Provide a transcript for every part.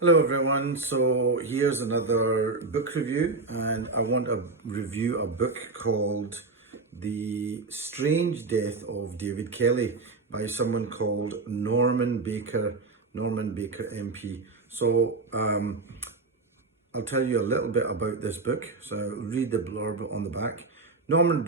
Hello everyone, so here's another book review, and I want to review a book called The Strange Death of David Kelly by someone called Norman Baker MP. I'll tell you a little bit about this book. So read the blurb on the back. Norman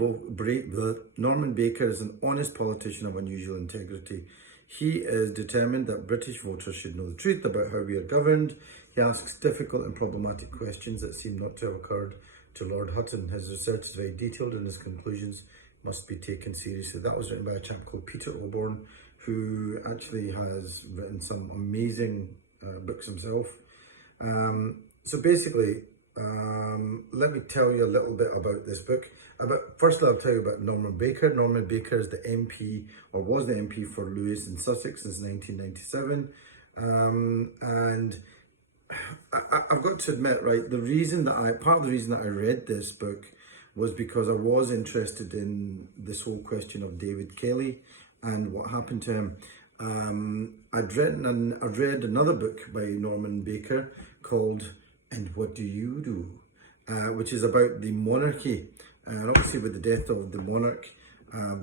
Baker is an honest politician of unusual integrity. He is determined that British voters should know the truth about how we are governed. He asks difficult and problematic questions that seem not to have occurred to Lord Hutton. His research is very detailed and his conclusions must be taken seriously. That was written by a chap called Peter Oborne, who actually has written some amazing books himself. So basically, let me tell you a little bit about this book. Firstly, I'll tell you about Norman Baker. Norman Baker is the MP, or was the MP for Lewes in Sussex since 1997. And I've got to admit, right, part of the reason that I read this book was because I was interested in this whole question of David Kelly and what happened to him. I'd read another book by Norman Baker called "And What Do You Do?" Which is about the monarchy. And obviously with the death of the monarch,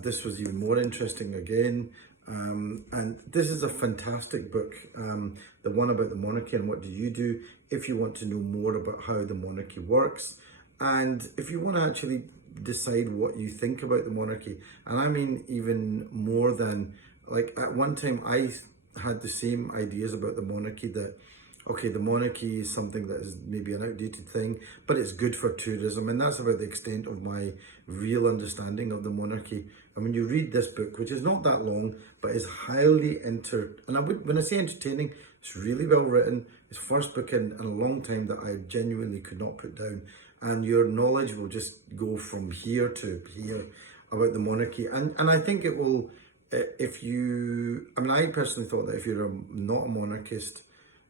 this was even more interesting again. And this is a fantastic book, the one about the monarchy and what do you do if you want to know more about how the monarchy works. And if you want to actually decide what you think about the monarchy, and I mean even more than, like at one time I had the same ideas about the monarchy that, okay, the monarchy is something that is maybe an outdated thing, but it's good for tourism, and that's about the extent of my real understanding of the monarchy. And when you read this book, which is not that long, but is highly when I say entertaining, it's really well written. It's the first book in a long time that I genuinely could not put down, and your knowledge will just go from here to here about the monarchy. And I think it will, I personally thought that if you're not a monarchist,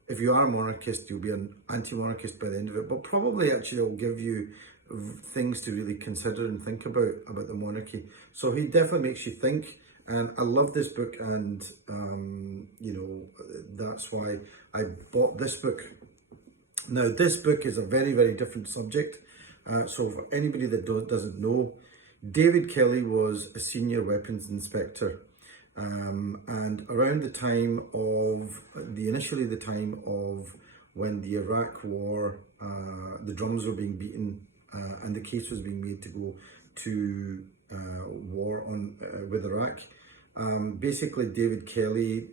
if you are a monarchist, you'll be an anti-monarchist by the end of it, but probably actually it'll give you things to really consider and think about the monarchy. So he definitely makes you think, and I love this book, and that's why I bought this book. Now, this book is a very, very different subject. So for anybody that doesn't know, David Kelly was a senior weapons inspector. And around the time of when the Iraq War, the drums were being beaten, and the case was being made to go to war with Iraq. Basically, David Kelly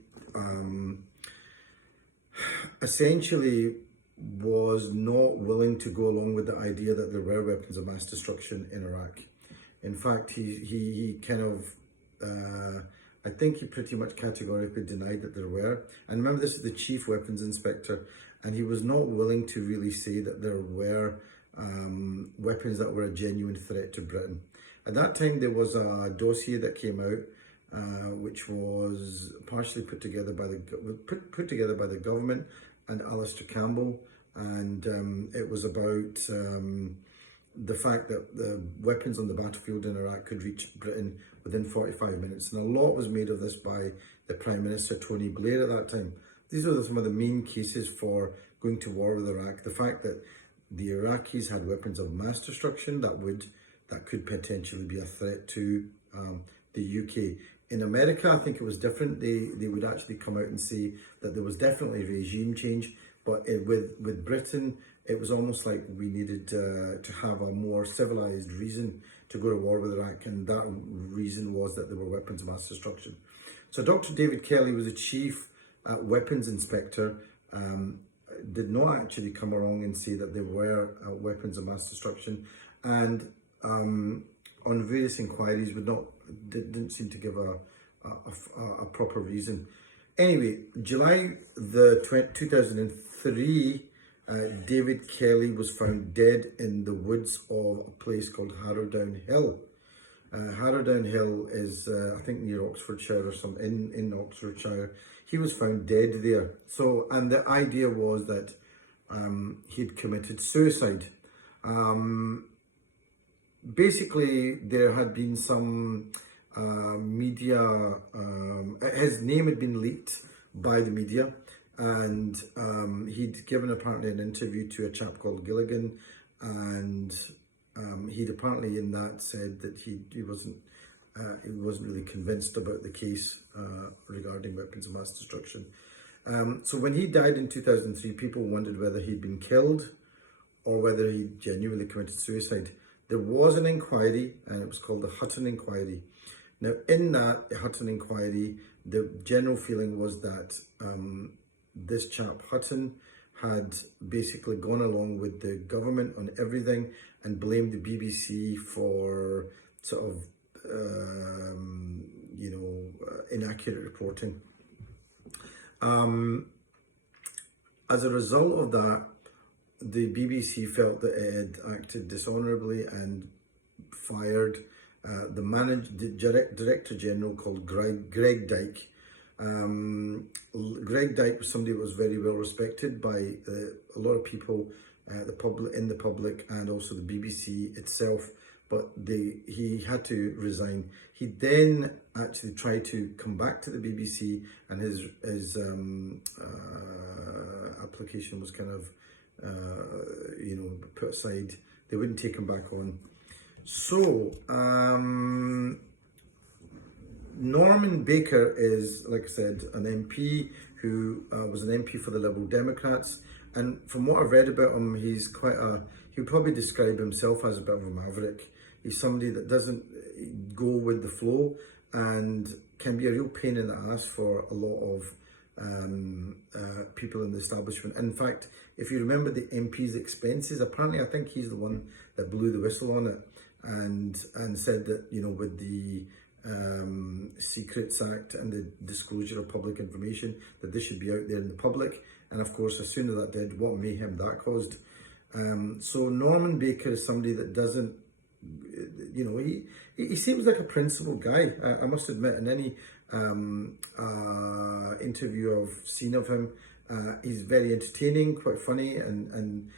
essentially was not willing to go along with the idea that there were weapons of mass destruction in Iraq. In fact, he kind of I think he pretty much categorically denied that there were. And remember, this is the chief weapons inspector, and he was not willing to really say that there were weapons that were a genuine threat to Britain. At that time, there was a dossier that came out, which was partially put together by the government and Alistair Campbell, and it was about the fact that the weapons on the battlefield in Iraq could reach Britain within 45 minutes. And a lot was made of this by the Prime Minister, Tony Blair, at that time. These were some of the main cases for going to war with Iraq. The fact that the Iraqis had weapons of mass destruction that could potentially be a threat to the UK. In America, I think it was different. They would actually come out and say that there was definitely regime change, but with Britain, it was almost like we needed to have a more civilized reason to go to war with Iraq, and that reason was that there were weapons of mass destruction. So Dr. David Kelly was a chief weapons inspector, did not actually come along and say that there were weapons of mass destruction, and on various inquiries didn't seem to give a proper reason. Anyway, July 2003, David Kelly was found dead in the woods of a place called Harrowdown Hill. Harrowdown Hill is, I think, near Oxfordshire or something, in Oxfordshire. He was found dead there. So, and the idea was that he'd committed suicide. Basically, there had been some media, his name had been leaked by the media, and he'd given apparently an interview to a chap called Gilligan, and he'd apparently in that said that he wasn't really convinced about the case regarding weapons of mass destruction. So when he died in 2003, people wondered whether he'd been killed or whether he genuinely committed suicide. There was an inquiry, and it was called the Hutton Inquiry. Now, in that Hutton Inquiry, the general feeling was that this chap, Hutton, had basically gone along with the government on everything and blamed the BBC for sort of, inaccurate reporting. As a result of that, the BBC felt that it had acted dishonourably and fired the Director General called Greg Dyke. Greg Dyke was somebody that was very well respected by a lot of people, in the public, and also the BBC itself. But he had to resign. He then actually tried to come back to the BBC, and his application was kind of put aside. They wouldn't take him back on. So Norman Baker is, like I said, an MP who was an MP for the Liberal Democrats, and from what I've read about him, he's he'll probably describe himself as a bit of a maverick. He's somebody that doesn't go with the flow and can be a real pain in the ass for a lot of people in the establishment. In fact, if you remember the MP's expenses, apparently I think he's the one that blew the whistle on it and said that, with the Secrets Act and the disclosure of public information, that this should be out there in the public. And of course, as soon as that did, what mayhem that caused. So Norman Baker is somebody that doesn't, he seems like a principled guy. I must admit, in any interview I've seen of him, he's very entertaining, quite funny, and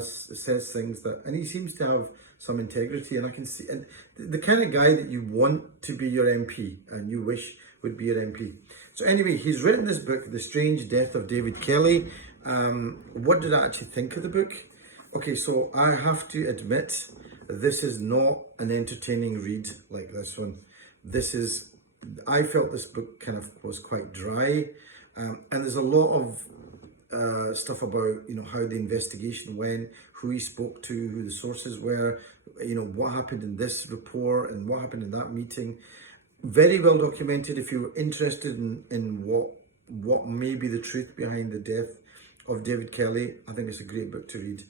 says things and he seems to have some integrity, and I can see, and the kind of guy that you want to be your MP and you wish would be your MP. So anyway, he's written this book, The Strange Death of David Kelly. What did I actually think of the book? Okay, so I have to admit, this is not an entertaining read like this one. I felt this book kind of was quite dry, and there's a lot of stuff about, how the investigation went, who he spoke to, who the sources were, what happened in this report and what happened in that meeting. Very well documented. If you're interested in what may be the truth behind the death of David Kelly, I think it's a great book to read.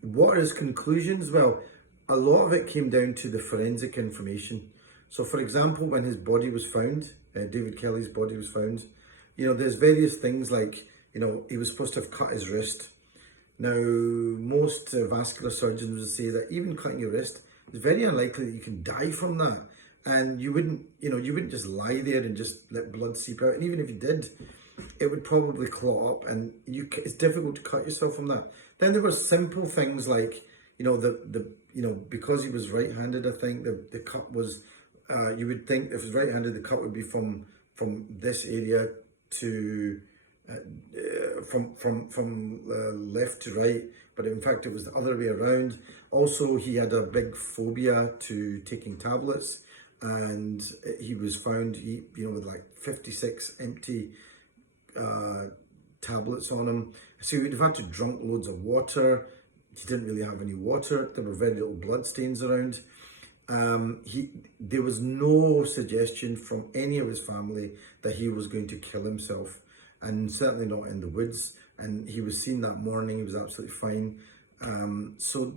What are his conclusions? Well, a lot of it came down to the forensic information. So, for example, when his body was found, David Kelly's body was found, there's various things like, he was supposed to have cut his wrist. Now, most vascular surgeons would say that even cutting your wrist, it's very unlikely that you can die from that. And you wouldn't just lie there and just let blood seep out. And even if you did, it would probably clot up, and it's difficult to cut yourself from that. Then there were simple things like, because he was right-handed, I think the cut was, you would think if he was right-handed, the cut would be from this area to from left to right, but in fact it was the other way around. Also, he had a big phobia to taking tablets, and he was found with like 56 empty tablets on him. So he would have had to drunk loads of water. He didn't really have any water. There were very little blood stains around. There was no suggestion from any of his family that he was going to kill himself, and certainly not in the woods. And he was seen that morning. He was absolutely fine. So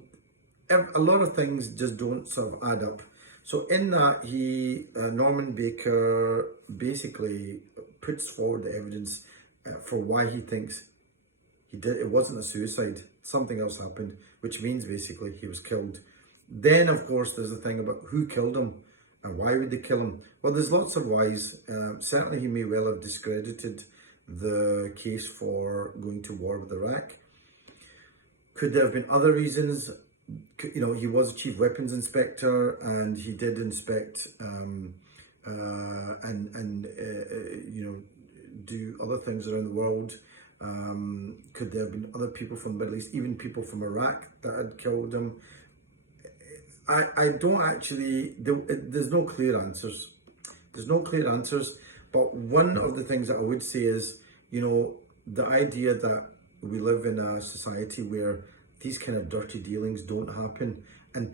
a lot of things just don't sort of add up. So in that, Norman Baker basically puts forward the evidence for why he thinks it wasn't a suicide. Something else happened, which means basically he was killed. Then, of course, there's the thing about who killed him and why would they kill him. Well, there's lots of whys. Certainly, he may well have discredited the case for going to war with Iraq. Could there have been other reasons? He was a chief weapons inspector, and he did inspect do other things around the world? Could there have been other people from the Middle East, even people from Iraq that had killed him? I don't actually, there's no clear answers. There's no clear answers, but one of the things that I would say is, the idea that we live in a society where these kind of dirty dealings don't happen and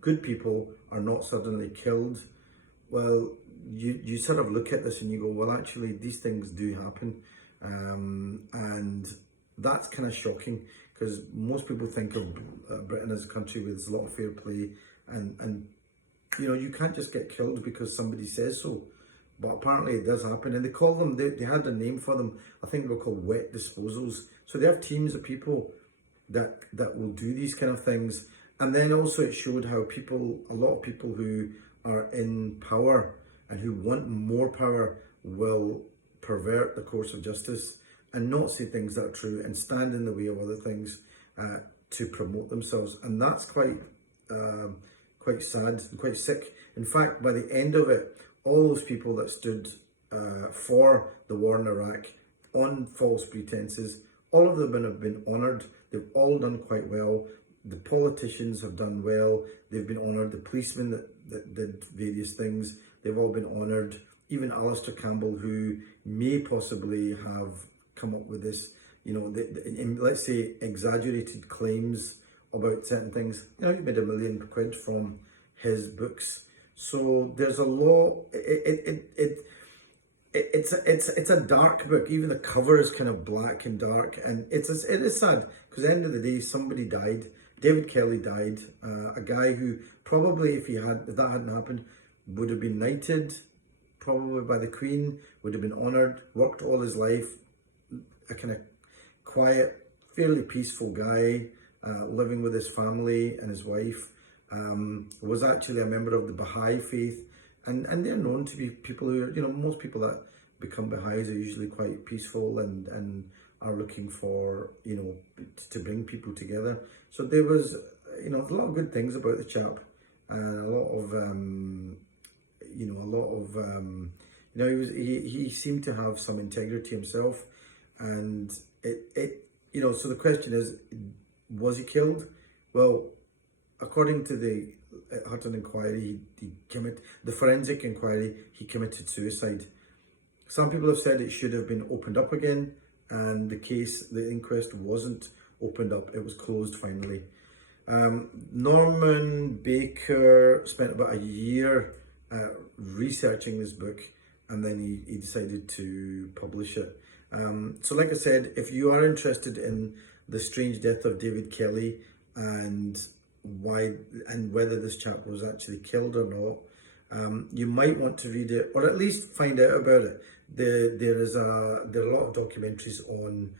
good people are not suddenly killed. Well, you sort of look at this and you go, well, actually, these things do happen. And that's kind of shocking, because most people think of Britain as a country with a lot of fair play, and you can't just get killed because somebody says so. But apparently it does happen, and they call them, they had a name for them, I think they were called wet disposals. So they have teams of people that will do these kind of things. And then also it showed how a lot of people who are in power and who want more power will pervert the course of justice and not say things that are true and stand in the way of other things to promote themselves. And that's quite sad and quite sick. In fact, by the end of it, all those people that stood for the war in Iraq on false pretenses, all of them have been honoured. They've all done quite well. The politicians have done well. They've been honoured. The policemen that did various things, they've all been honoured. Even Alistair Campbell, who may possibly have come up with this, let's say, exaggerated claims about certain things. He made £1 million from his books. So there's a law. It's a dark book. Even the cover is kind of black and dark, and it is sad, because at the end of the day, somebody died. David Kelly died, a guy who probably, if that hadn't happened, would have been knighted, probably by the Queen, would have been honoured, worked all his life, a kind of quiet, fairly peaceful guy, living with his family and his wife, was actually a member of the Baha'i faith, and they're known to be people who are, most people that become Baha'is are usually quite peaceful and are looking for, to bring people together. So there was, a lot of good things about the chap, and a lot of, he seemed to have some integrity himself, and so the question is, was he killed? Well, according to the Hutton Inquiry, the forensic inquiry, he committed suicide. Some people have said it should have been opened up again, and the inquest wasn't opened up. It was closed finally. Norman Baker spent about a year researching this book, and then he decided to publish it. So like I said, if you are interested in the strange death of David Kelly and whether this chap was actually killed or not, you might want to read it, or at least find out about it. There are a lot of documentaries on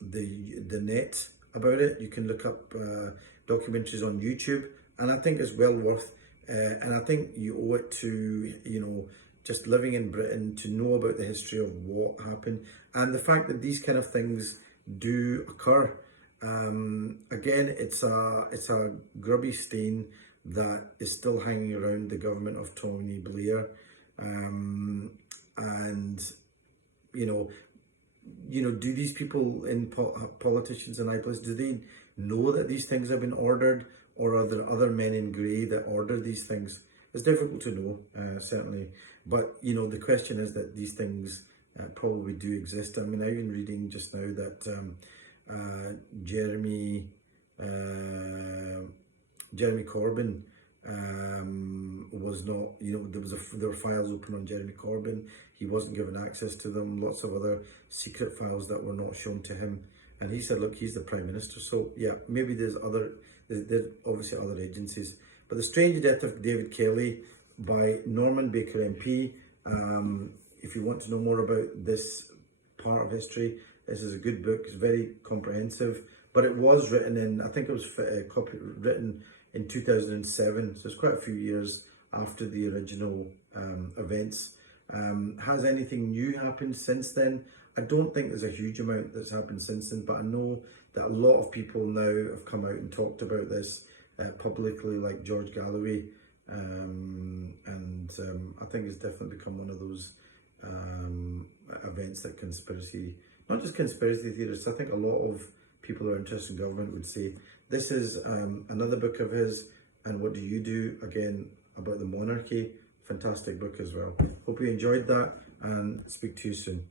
the net about it. You can look up documentaries on YouTube, and I think it's well worth. And I think you owe it to just living in Britain to know about the history of what happened and the fact that these kind of things do occur. Again, it's a grubby stain that is still hanging around the government of Tony Blair, and do these people in politicians in high places, do they know that these things have been ordered, or are there other men in grey that order these things? It's difficult to know, certainly, but the question is that these things probably do exist. I mean, I've been reading just now that Jeremy Corbyn was not, there were files open on Jeremy Corbyn. He wasn't given access to them. Lots of other secret files that were not shown to him, and he said, look, he's the Prime Minister. So yeah, maybe there's obviously other agencies. But The Strange Death of David Kelly by Norman Baker MP. If you want to know more about this part of history, this is a good book. It's very comprehensive, but it was written in, I think it was written in 2007, so it's quite a few years after the original events. Has anything new happened since then? I don't think there's a huge amount that's happened since then, but I know that a lot of people now have come out and talked about this publicly, like George Galloway, and I think it's definitely become one of those events that conspiracy, not just conspiracy theorists, I think a lot of people who are interested in government would say. This is another book of his, And What Do You Do? Again, about the monarchy. Fantastic book as well. Hope you enjoyed that, and speak to you soon.